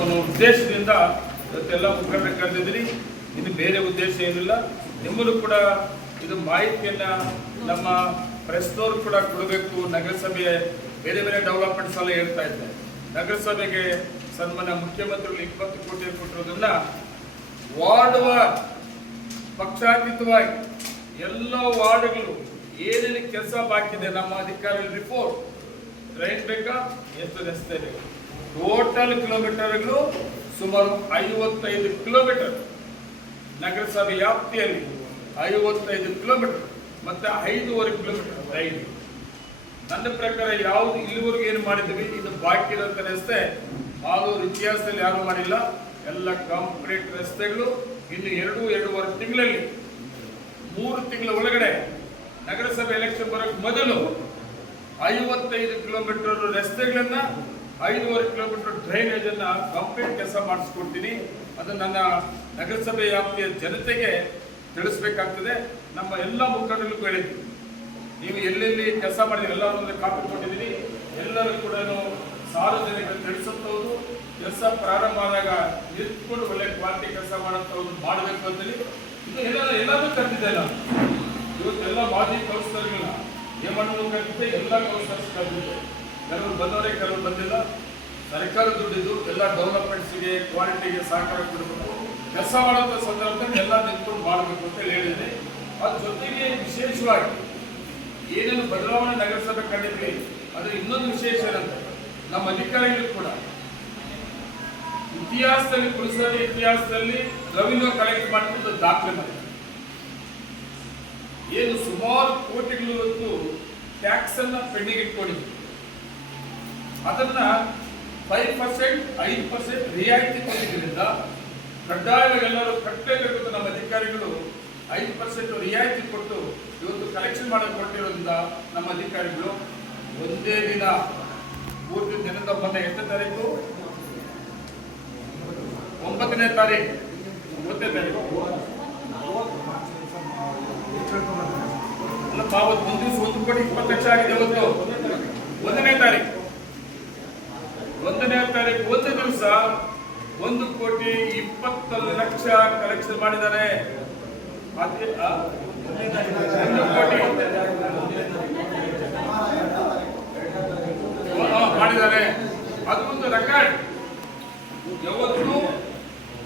ಅನ್ನೋ ಉದ್ದೇಶದಿಂದ ಇವತ್ತೆಲ್ಲ ಮುಖಂಡರು ಕರೆದಿದ್ದೀನಿ. ಇನ್ನು ಬೇರೆ ಉದ್ದೇಶ ಏನಿಲ್ಲ. ನಿಮ್ಮನ್ನು ಕೂಡ ಇದು ಮಾಹಿತಿಯನ್ನ ನಮ್ಮ ಪ್ರೆಸ್ನವರು ಕೂಡ ಕೊಡಬೇಕು. ನಗರಸಭೆ ಬೇರೆ ಬೇರೆ ಡೆವಲಪ್ಮೆಂಟ್ಸ್ ಎಲ್ಲ ಹೇಳ್ತಾ ಇದ್ದೆ. ನಗರಸಭೆಗೆ ಸನ್ಮಾನ್ಯ ಮುಖ್ಯಮಂತ್ರಿಗಳು 20 ಕೋಟಿ ಕೊಟ್ಟಿರೋದನ್ನ ವಾರ್ಡ್ವಾರ್ ಪಕ್ಷಾತೀತವಾಗಿ ಎಲ್ಲ ವಾರ್ಡ್ಗಳು ಏನೇನು ಕೆಲಸ ಬಾಕಿ ಇದೆ ನಮ್ಮ ಅಧಿಕಾರಿಗಳ ರಿಪೋರ್ಟ್, ಟ್ರೈನ್ ಬೇಕಾ, ಎಷ್ಟು ರಸ್ತೆ ಬೇಕು, ಟೋಟಲ್ ಕಿಲೋಮೀಟರ್ಗಳು ಸುಮಾರು 55 ಕಿಲೋಮೀಟರ್ ನಗರಸಭೆ ವ್ಯಾಪ್ತಿಯಲ್ಲಿ 55 ಕಿಲೋಮೀಟರ್ ಮತ್ತೆ 5.5 ಕಿಲೋಮೀಟರ್ ರೈಲ್. ನನ್ನ ಪ್ರಕಾರ ಯಾವುದು ಇಲ್ಲಿವರೆಗೂ ಏನು ಮಾಡಿದ್ವಿ ಇದು ಬಾಕಿ ಇರೋಂಥ ರಸ್ತೆ ಆಲೂರು ಇತಿಹಾಸದಲ್ಲಿ ಯಾರು ಮಾಡಿಲ್ಲ. ಎಲ್ಲ ಕಾಂಕ್ರೀಟ್ ರಸ್ತೆಗಳು ಇನ್ನು 2-2.5 ತಿಂಗಳಲ್ಲಿ 3 ತಿಂಗಳ ಒಳಗಡೆ ನಗರಸಭೆ ಎಲೆಕ್ಷನ್ ಬರೋಕ್ಕೆ ಮೊದಲು 55 ಕಿಲೋಮೀಟರ್ ರಸ್ತೆಗಳನ್ನ 5.5 ಕಿಲೋಮೀಟರ್ ಡ್ರೈನೇಜ್ ಅನ್ನ ಕಂಪ್ಲೀಟ್ ಕೆಲಸ ಮಾಡಿಸ್ಕೊಡ್ತೀನಿ. ಅದು ನನ್ನ ನಗರಸಭೆ ವ್ಯಾಪ್ತಿಯ ಜನತೆಗೆ ತಿಳಿಸ್ಬೇಕಾಗ್ತದೆ. ನಮ್ಮ ಎಲ್ಲ ಮುಖಂಡರಿಗೂ ಹೇಳಿದ್ವಿ, ನೀವು ಎಲ್ಲೆಲ್ಲಿ ಕೆಲಸ ಮಾಡಿದ್ರೆ ಎಲ್ಲರೂ ಕಾಪಿ ಕೊಟ್ಟಿದ್ದೀನಿ. ಎಲ್ಲರೂ ಕೂಡ ಸಾರ್ವಜನಿಕರು ತಿಳಿಸುತ್ತವರು ಕೆಲಸ ಪ್ರಾರಂಭ ಆದಾಗ ನಿಂತ್ಕೊಂಡು ಒಳ್ಳೆ ಕ್ವಾಲಿಟಿ ಕೆಲಸ ಮಾಡುವಂಥವ್ರು ಮಾಡಬೇಕು ಅಂತೇಳಿ ಇದು ಎಲ್ಲರೂ ಕರೆದಿದ್ದೆ. ನಾನು ಇವತ್ತೆಲ್ಲ ಮಾಜಿ ಕೌನ್ಸಿಲರ್ಗಳನ್ನ ಏಮಣ್ಣು ಕರೆದಿದ್ದೆ, ಎಲ್ಲ ಕೌನ್ಸಿಲರ್ಸ್ ಕರೆದಿದ್ದೆ. ಕೆಲವರು ಬಂದವರೇ, ಕೆಲವರು ಬಂದಿಲ್ಲ. ಸರ್ಕಾರ ದುಡ್ಡಿದ್ದು ಎಲ್ಲ ಡೆವಲಪ್ಮೆಂಟ್ಸ್ಗೆ ಕ್ವಾಲಿಟಿಗೆ ಸಹಕಾರ ಕೊಡಬೇಕು. ಕೆಲಸ ಮಾಡುವಂಥ ಸಂದರ್ಭದಲ್ಲಿ ಎಲ್ಲ ನಿಂತ್ಕೊಂಡು ಮಾಡಬೇಕು ಅಂತ ಹೇಳಿದ್ದೆ. ಅದ್ರ ಜೊತೆಗೆ ವಿಶೇಷವಾಗಿ ಏನೇನು ಬದಲಾವಣೆ ನಗರಸಭೆ ಕಂಡಿದ್ವಿ ಅದ್ರ ಇನ್ನೊಂದು ವಿಶೇಷ ಏನಂತ, ನಮ್ಮ ಅಧಿಕಾರಿಗಳು ಕೂಡ ಇತಿಹಾಸದಲ್ಲಿ ಪುರಸಭೆ ಇತಿಹಾಸದಲ್ಲಿ ರೆವಿನ್ಯೂ ಕಲೆಕ್ಟ್ ಮಾಡಿದ್ದು ದಾಖಲೆ ಮಾಡಿದ್ದಾರೆ. ಏನು ಸುಮಾರು ಕೋಟಿಗಳು ಇವತ್ತು ಟ್ಯಾಕ್ಸ್ ಅನ್ನ ಪೆಂಡಿಂಗ್ ಇಟ್ಕೊಂಡಿದ್ವಿ, ಅದನ್ನ 5% ರಿಯಾಯಿತಿ ಕೊಟ್ಟಿದ್ದರಿಂದ ಕಡ್ಡಾಯವಾಗಿ ಎಲ್ಲರೂ ಕಟ್ಟಲೇಬೇಕು. ನಮ್ಮ ಅಧಿಕಾರಿಗಳು 5% ರಿಯಾಯಿತಿ ಕೊಟ್ಟು ಇವತ್ತು ಕಲೆಕ್ಷನ್ ಮಾಡಕ್ಕೆ ಕೊಟ್ಟಿರೋದ್ರಿಂದ ನಮ್ಮ ಅಧಿಕಾರಿಗಳು ಒಂದೇ ದಿನ ಪೂರ್ತಿ ದಿನದ ಮೊನ್ನೆ 8ನೇ ತಾರೀಕು 9ನೇ ತಾರೀಕು 9ನೇ ತಾರೀಕು ಅಲ್ಲ ಒಂದು ದಿವಸ 1 ಕೋಟಿ 20 ಲಕ್ಷ ಆಗಿದೆ. ಇವತ್ತು 1ನೇ ತಾರೀಕು ಒಂದು ದಿವಸ 1 ಕೋಟಿ 20 ಲಕ್ಷ ಕಲೆಕ್ಷನ್ ಮಾಡಿದ್ದಾರೆ. 1 ಕೋಟಿ ಮಾಡಿದ್ದಾರೆ. ಅದು ಒಂದು ರೆಕಾರ್ಡ್. ಯಾವತ್ತೂ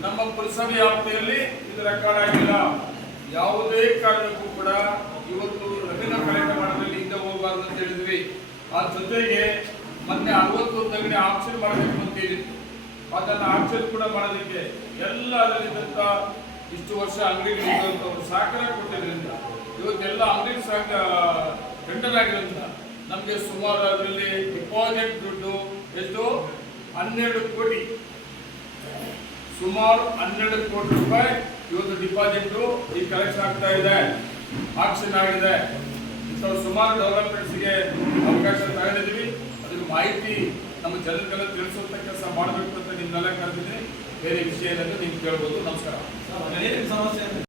ನಮ್ಮ ಪುರಸಭೆ ವ್ಯಾಪ್ತಿಯಲ್ಲಿ ಇದು ರೆಕಾರ್ಡ್ ಆಗಿಲ್ಲ. ಯಾವುದೇ ಕಾರಣಕ್ಕೂ ಕೂಡ ಇವತ್ತು ರೆವಿನ್ಯೂ ಕಲೆಕ್ಟ್ ಮಾಡೋದ್ರಲ್ಲಿ ಹಿಂದೆ ಹೋಗಬಾರ್ದು ಅಂತ ಹೇಳಿದ್ವಿ. ಅದ್ರ ಜೊತೆಗೆ ಮೊನ್ನೆ 61 ಅಂಗಡಿ ಆಕ್ಷನ್ ಮಾಡಬೇಕು ಅಂತ ಹೇಳಿತ್ತು. ಅದನ್ನು ಆಕ್ಷನ್ ಕೂಡ ಮಾಡೋದಕ್ಕೆ ಎಲ್ಲ ಅದರಲ್ಲಿದ್ದಂಥ ಇಷ್ಟು ವರ್ಷ ಅಂಗಡಿಗಳು ಸಹಕಾರ ಕೊಟ್ಟಿದ್ರಿಂದ ಇವತ್ತೆಲ್ಲ ಅಂಗಡಿ ಟೆಂಡರ್ ಆಗಿರೋದ್ರಿಂದ ನಮಗೆ ಸುಮಾರು ಅದರಲ್ಲಿ ಡಿಪಾಸಿಟ್ ದುಡ್ಡು ಎಷ್ಟು 12 ಕೋಟಿ, ಸುಮಾರು 12 ಕೋಟಿ ರೂಪಾಯಿ ಇವತ್ತು ಡಿಪಾಸಿಟ್ ಈ ಕಲೆಕ್ಷನ್ ಆಗ್ತಾ ಇದೆ, ಆಕ್ಷನ್ ಆಗಿದೆ. ಇಂಥವ್ರು ಸುಮಾರು ಡೆವಲಪ್ಮೆಂಟ್ಸ್ಗೆ ಅವಕಾಶ ತಗೊಂಡಿದ್ದೀವಿ. ಅದಕ್ಕೆ ಮಾಹಿತಿ ನಮ್ಮ ಜನರಿಗೆಲ್ಲ ತಿಳಿಸುವಂತ ಕೆಲಸ ಮಾಡಬೇಕು ಅಂತ ನಿಮ್ಮೆಲ್ಲ ಕರೆದಿದ್ದೀನಿ. ಬೇರೆ ವಿಷಯ ಏನಾದರೂ ನೀವು ಕೇಳ್ಬೋದು. ನಮಸ್ಕಾರ.